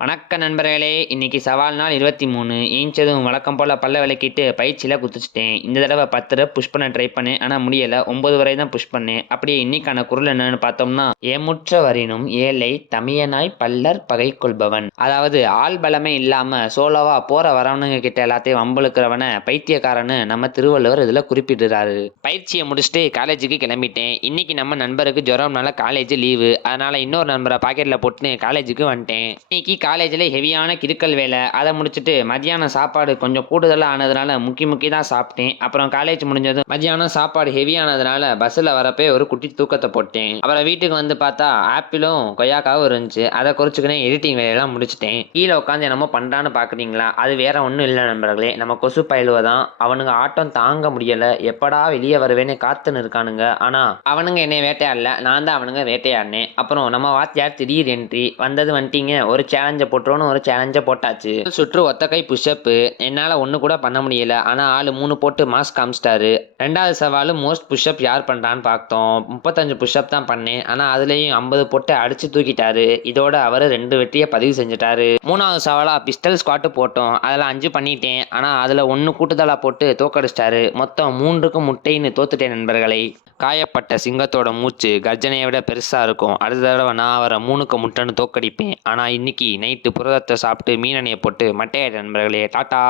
வணக்க நண்பர்களே! இன்னைக்கு சவால் நாள் 23. ஏஞ்சதும் வழக்கம் போல பல்ல விளக்கிட்டு பயிற்சியில குதிச்சுட்டேன். இந்த தடவ 10 ரெப் புஷ் பண்ண ட்ரை பண்ணேன். ஆனா முடியல. 9 வரை தான் புஷ் பண்ணேன். அப்படியே இன்னைக்கான குறள் என்னன்னு பார்த்தோம்னா, "ஏமுற்ற வரினும் ஏழை தமியனாய் பல்லர் பகை கொள்பவன்." அதாவது ஆள் பலமே இல்லாம சோலோவா போற வரவனுங்க கிட்ட எல்லாத்தையும் வம்பிழுக்கிறவன பைத்தியக்காரன்னு நம்ம திருவள்ளுவர் இதுல குறிப்பிடுறாரு. பயிற்சியை முடிச்சுட்டு காலேஜுக்கு கிளம்பிட்டேன். இன்னைக்கு நம்ம நண்பருக்கு ஜுரம்னால காலேஜ் லீவு. அதனால இன்னொரு நண்பரை பாக்கெட்ல போட்டுன்னு காலேஜுக்கு வந்துட்டேன். இன்னைக்கு காலேஜில் ஹெவியான கிறுக்கல் வேலை. அதை முடிச்சுட்டு மதியானம் சாப்பாடு கொஞ்சம் கூடுதலாக ஆனதுனால முக்கி தான் சாப்பிட்டேன். அப்புறம் காலேஜ் முடிஞ்சதும் மதியானம் சாப்பாடு ஹெவியானதுனால பஸ்ஸில் வரப்பே ஒரு குட்டி தூக்கத்தை போட்டேன். அப்புறம் வீட்டுக்கு வந்து பார்த்தா ஆப்பிளும் கொய்யாக்காவும் இருந்துச்சு. அதை குறிச்சுக்கினே எடிட்டிங் வேலையெல்லாம் முடிச்சிட்டேன். கீழே உட்காந்து என்னமோ பண்ணுறான்னு பார்க்குறீங்களா? அது வேற ஒன்றும் இல்லை நண்பர்களே. நம்ம கொசு பயிலுவ தான். அவனுங்க ஆட்டம் தாங்க முடியலை. எப்படா வெளியே வருவேன்னு காத்துன்னு இருக்கானுங்க. ஆனால் அவனுங்க என்னை வேட்டையாடல. நான் தான் அவனுங்க வேட்டையாடினேன். அப்புறம் நம்ம வாத்தியார் திடீர் என்ட்ரி. வந்தது வந்துட்டீங்க, ஒரு சேலஞ்சை போட்டுருவோன்னு ஒரு சேலஞ்சை போட்டாச்சு. சுற்று ஒத்த கை புஷ்அப்பு. என்னால் ஒன்று கூட பண்ண முடியல. ஆனால் ஆள் 3 போட்டு மாஸ் காமிச்சிட்டாரு. 2வது சவால் மோஸ்ட் புஷ்அப் யார் பண்ணுறான்னு பார்த்தோம். 35 புஷ்அப் தான் பண்ணேன். ஆனால் அதுலேயும் 50 போட்டு அடிச்சு தூக்கிட்டாரு. இதோட அவர் 2 வெற்றியை பதிவு செஞ்சுட்டாரு. 3வது சவாலாக பிஸ்டல் ஸ்குவாட்டு போட்டோம். அதில் 5 பண்ணிட்டேன். ஆனால் அதில் 1 கூட்டுதலாக போட்டு தோக்கடிச்சிட்டாரு. மொத்தம் 3க்கு முட்டைன்னு தோத்துட்டேன் நண்பர்களை. காயப்பட்ட சிங்கத்தோட மூச்சு கர்ஜனையை விட பெருசா இருக்கும். அடுத்த தடவை நான் அவரை 3க்கு முட்டைன்னு தோக்கடிப்பேன். ஆனால் இன்னைக்கு நைட்டு புரதத்தை சாப்பிட்டு மீனெண்ணெயை போட்டு மட்டையாயிட்ட நண்பர்களே. டாட்டா.